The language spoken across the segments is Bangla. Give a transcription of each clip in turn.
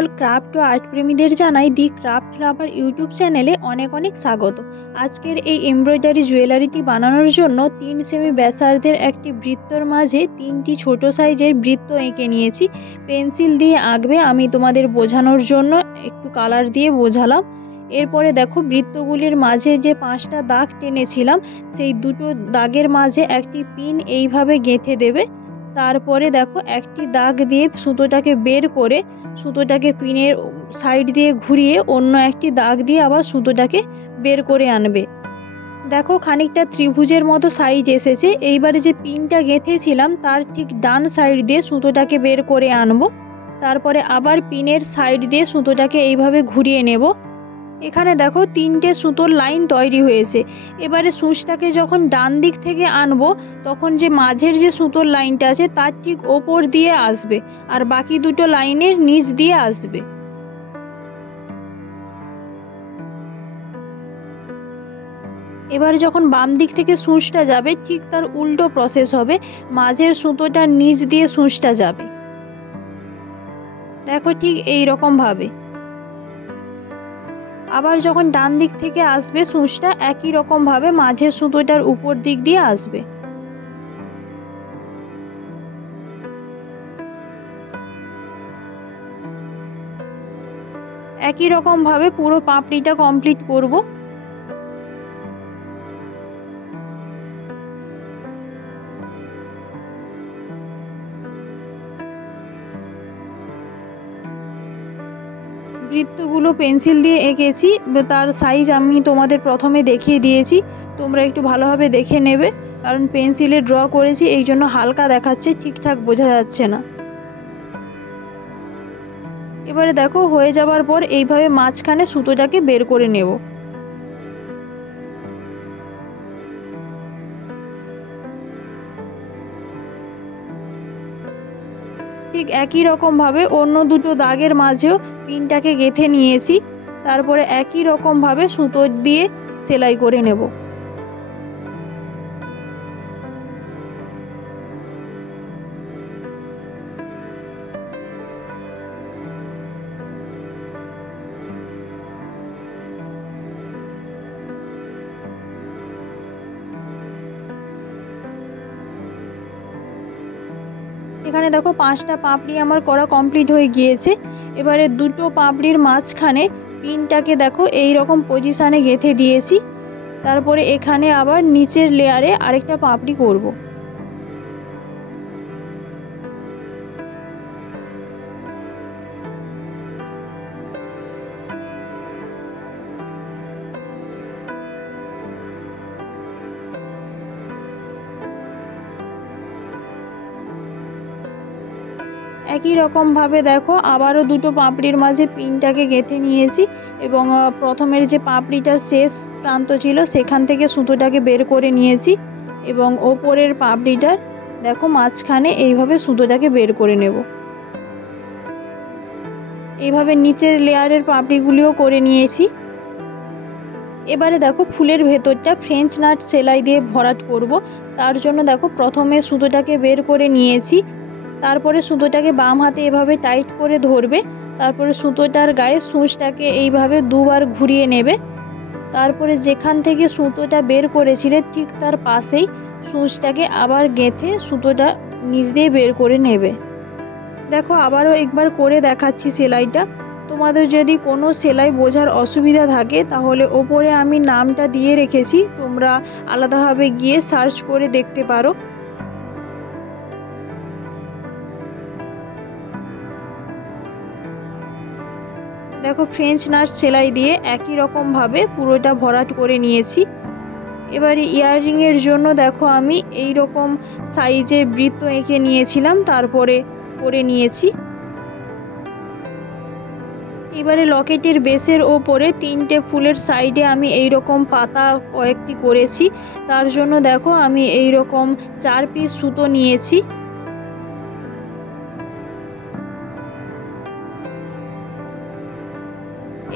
সকল ক্রাফট ও আর্ট প্রেমীদের জানাই দি ক্রাফট লাভার ইউটিউব চ্যানেলে অনেক অনেক স্বাগত। আজকের এই এমব্রয়ডারি জুয়েলারিটি বানানোর জন্য 3 সেমি ব্যাসার্ধের একটি বৃত্তর মাঝে 3টি ছোট সাইজের বৃত্ত এঁকে নিয়েছি। পেন্সিল দিয়ে আঁকবে, আমি তোমাদের বোঝানোর জন্য একটু কালার দিয়ে বোঝালাম। এরপরে দেখো বৃত্তগুলির মাঝে যে 5টা দাগ টেনেছিলাম সেই দুটো দাগের মাঝে একটি পিন এইভাবে গেঁথে দেবে। তারপরে দেখো একটি দাগ দিয়ে সুতোটাকে বের করে সুতোটাকে পিনের সাইড দিয়ে ঘুরিয়ে অন্য একটি দাগ দিয়ে আবার সুতোটাকে বের করে আনবে। দেখো খানিকটা ত্রিভুজের মতো সাইজ এসেছে। এইবারে যে পিনটা গেঁথেছিলাম তার ঠিক ডান সাইড দিয়ে সুতোটাকে বের করে আনবো। তারপরে আবার পিনের সাইড দিয়ে সুতোটাকে এইভাবে ঘুরিয়ে নেব। এখানে দেখো 3টে সুতোর লাইন তৈরি হয়েছে। এবারে সূচটাকে যখন ডান দিক থেকে আনবো তখন যে মাঝের যে সুতোর লাইনটা আছে তার ঠিক ওপর দিয়ে আসবে আর বাকি দুটো লাইনের নিচ দিয়ে আসবে। এবার যখন বাম দিক থেকে সূচটা যাবে ঠিক তার উল্টো প্রসেস হবে, মাঝের সুতোটার নিচ দিয়ে সূচটা যাবে। দেখো ঠিক এই রকম ভাবে। আবার যখন ডান দিক থেকে আসবে সূচটা একই রকম ভাবে মাঝের সুতোটার উপর দিক দিয়ে আসবে। একই রকম ভাবে পুরো পাপড়িটা কমপ্লিট করব। বৃত্তগুলো পেন্সিল দিয়ে এঁকেছি, তার সাইজ আমি তোমাদের প্রথমে দেখিয়ে দিয়েছি, তোমরা একটু ভালোভাবে দেখে নেবে, কারণ পেন্সিলে ড্র করেছি এই জন্য হালকা দেখাচ্ছে, ঠিকঠাক বোঝা যাচ্ছে না। এবারে দেখো হয়ে যাবার পর এইভাবে মাঝখানে সুতোটাকে বের করে নেব। ঠিক একই রকম ভাবে অন্য দুটো দাগের মাঝেও পিনটাকে গেঁথে নিয়েছি। তারপরে একই রকম ভাবে সুতো দিয়ে সেলাই করে নেব। এখানে দেখো 5টা পাপড়ি আমার করা কমপ্লিট হয়ে গিয়েছে। এবারে দুটো পাপড়ির মাঝখানে পিনটাকে দেখো এই রকম পজিশনে গেঁথে দিয়েছি। তারপরে এখানে আবার নিচের লেয়ারে আরেকটা পাপড়ি করব। একই রকম ভাবে দেখো আবারও দুটো পাপড়ির মাঝে পিনটাকে গেঁথে নিয়েছি এবং প্রথমের যে পাপড়িটার শেষ প্রান্ত ছিল সেখান থেকে সুতোটাকে বের করে নিয়েছি এবং ওপরের পাপড়িটার দেখো মাঝখানে এইভাবে সুতোটাকে বের করে নেব। এইভাবে নিচের লেয়ারের পাপড়িগুলিও করে নিয়েছি। এবারে দেখো ফুলের ভেতরটা ফ্রেঞ্চ নাট সেলাই দিয়ে ভরাট করব। তার জন্য দেখো প্রথমে সুতোটাকে বের করে নিয়েছি, তারপরে সুতোটাকে বাম হাতে এভাবে টাইট করে ধরবে, তারপরে সুতোটার গায়ে সূচটাকে এইভাবে দুবার ঘুরিয়ে নেবে। তারপরে যেখান থেকে সুতোটা বের করেছিলে ঠিক তার পাশেই সূচটাকে আবার গেঁথে সুতোটা নিচ দিয়ে বের করে নেবে। দেখো আবারও একবার করে দেখাচ্ছি সেলাইটা। তোমাদের যদি কোনো সেলাই বোঝার অসুবিধা থাকে তাহলে ওপরে আমি নামটা দিয়ে রেখেছি, তোমরা আলাদাভাবে গিয়ে সার্চ করে দেখতে পারো। দেখো ফ্রেঞ্চ নাট সেলাই দিয়ে একই রকম ভাবে পুরোটা ভরাট করে নিয়েছি। এবারে ইয়াররিংয়ের জন্য দেখো আমি এই রকম সাইজের বৃত্ত এঁকে নিয়েছিলাম, তারপরে করে নিয়েছি। এবারে লকেটের বেসের ওপরে 3টে ফুলের সাইডে আমি এই রকম পাতা কয়েকটি করেছি। তার জন্য দেখো আমি এই রকম 4 পিস সুতো নিয়েছি।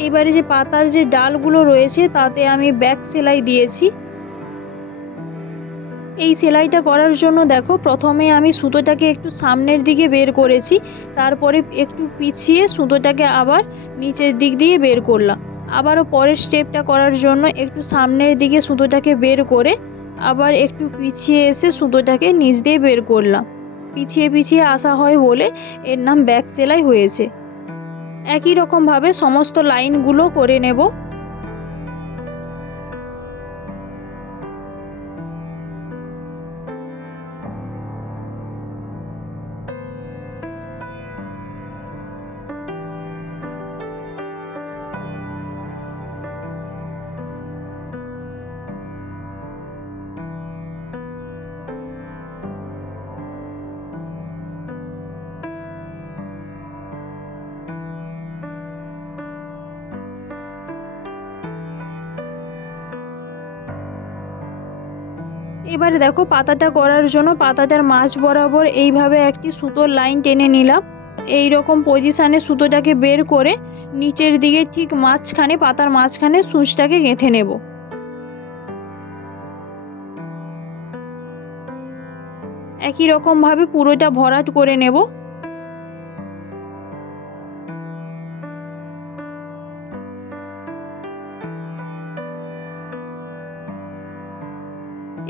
এইবারে যে পাতার যে ডালগুলো রয়েছে তাতে আমি ব্যাক সেলাই দিয়েছি। এই সেলাইটা করার জন্য দেখো প্রথমে আমি সুতোটাকে একটু সামনের দিকে বের করেছি, তারপরে একটু পিছিয়ে সুতোটাকে আবার নিচের দিক দিয়ে বের করলাম। আবারও পরের স্টেপটা করার জন্য একটু সামনের দিকে সুতোটাকে বের করে আবার একটু পিছিয়ে এসে সুতোটাকে নিচ দিয়ে বের করলাম। পিছিয়ে পিছিয়ে আসা হয় বলে এর নাম ব্যাক সেলাই হয়েছে। একই রকমভাবে সমস্ত লাইনগুলো করে নেব। এবারে দেখো পাতাটা করার জন্য পাতাটার মাঝ বরাবর এইভাবে একটি সুতোর লাইন টেনে নিলাম। এই রকম পজিশানে সুতোটাকে বের করে নিচের দিকে ঠিক মাঝখানে, পাতার মাঝখানে সূচটাকে গেঁথে নেব। একই রকমভাবে পুরোটা ভরাট করে নেব।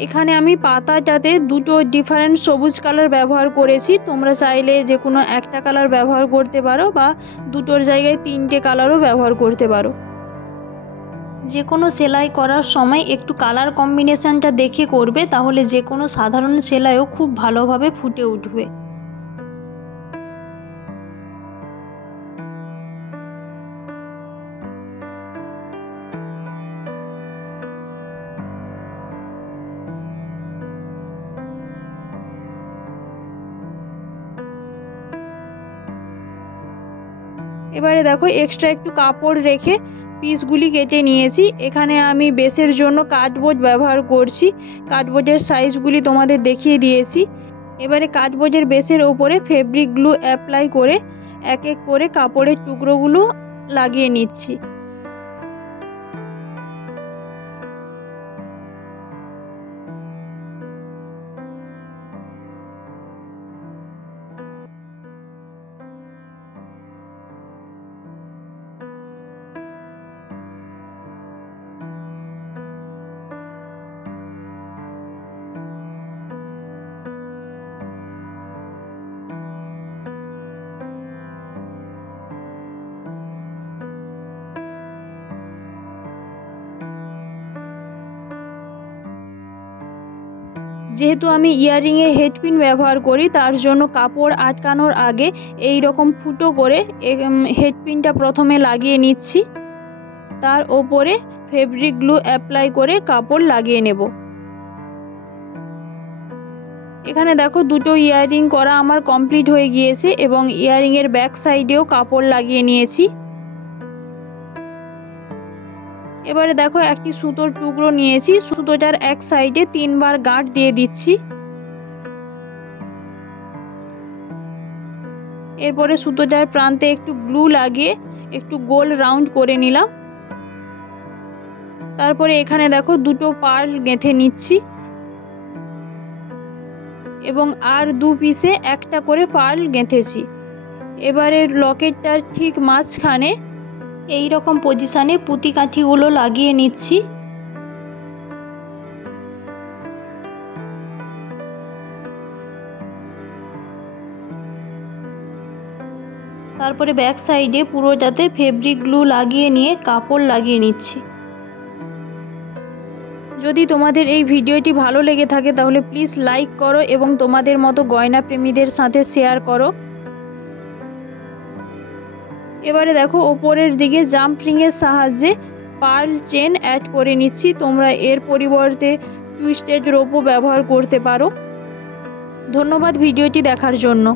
এখানে আমি পাতাটাতে দুটো ডিফারেন্ট সবুজ কালার ব্যবহার করেছি। তোমরা চাইলে যে কোনো একটা কালার ব্যবহার করতে পারো বা দুটোর জায়গায় তিনটে কালারও ব্যবহার করতে পারো। যে কোনো সেলাই করার সময় একটু কালার কম্বিনেশনটা দেখে করবে, তাহলে যে কোনো সাধারণ সেলাইও খুব ভালোভাবে ফুটে উঠবে। এবারে দেখো এক্সট্রা একটু কাপড় রেখে পিসগুলি কেটে নিয়েছি। এখানে আমি বেসের জন্য কাটবোর্ড ব্যবহার করছি। কাটবোর্ডের সাইজগুলি তোমাদের দেখিয়ে দিয়েছি। এবারে কাটবোর্ডের বেসের ওপরে ফেব্রিক গ্লু অ্যাপ্লাই করে এক এক করে কাপড়ের টুকরোগুলো লাগিয়ে নিচ্ছি। যেহেতু আমি ইয়াররিংয়ে হেডপিন ব্যবহার করি, তার জন্য কাপড় আটকানোর আগে এই রকম ফুটো করে হেডপিনটা প্রথমে লাগিয়ে নিচ্ছি। তার ওপরে ফেব্রিক গ্লু অ্যাপ্লাই করে কাপড় লাগিয়ে নেব। এখানে দেখো দুটো ইয়াররিং করা আমার কমপ্লিট হয়ে গিয়েছে এবং ইয়াররিংয়ের ব্যাক সাইডেও কাপড় লাগিয়ে নিয়েছি। এবারে দেখো একটি সুতোর টুকরো নিয়েছি, সুতোটার এক সাইডে 3 বার গাঁট দিয়ে দিচ্ছি। এরপরে সুতোটার প্রান্তে একটু গ্লু লাগিয়ে একটু গোল রাউন্ড করে নিলাম। তারপরে এখানে দেখো দুটো পার্ল গেঁথে নিচ্ছি এবং আর দু পিসে একটা করে পার্ল গেঁথেছি। এবারে লকেটটার ঠিক মাঝখানে এই রকম পজিশনে পুঁতি কাঠিগুলো লাগিয়ে নিচ্ছি। তারপরে ব্যাক সাইডে পুরোটাতে ফেব্রিক গ্লু লাগিয়ে নিয়ে কাপড় লাগিয়ে নিচ্ছি। যদি তোমাদের এই ভিডিওটি ভালো লেগে থাকে তাহলে প্লিজ লাইক করো এবং তোমাদের মতো গয়না প্রেমীদের সাথে শেয়ার করো। এবারে দেখো ওপরের দিকে জাম্প রিংয়ের সাহায্যে পার্ল চেন অ্যাড করে নিচ্ছি। তোমরা এর পরিবর্তে টুইস্টেড রোপও ব্যবহার করতে পারো। ধন্যবাদ ভিডিওটি দেখার জন্য।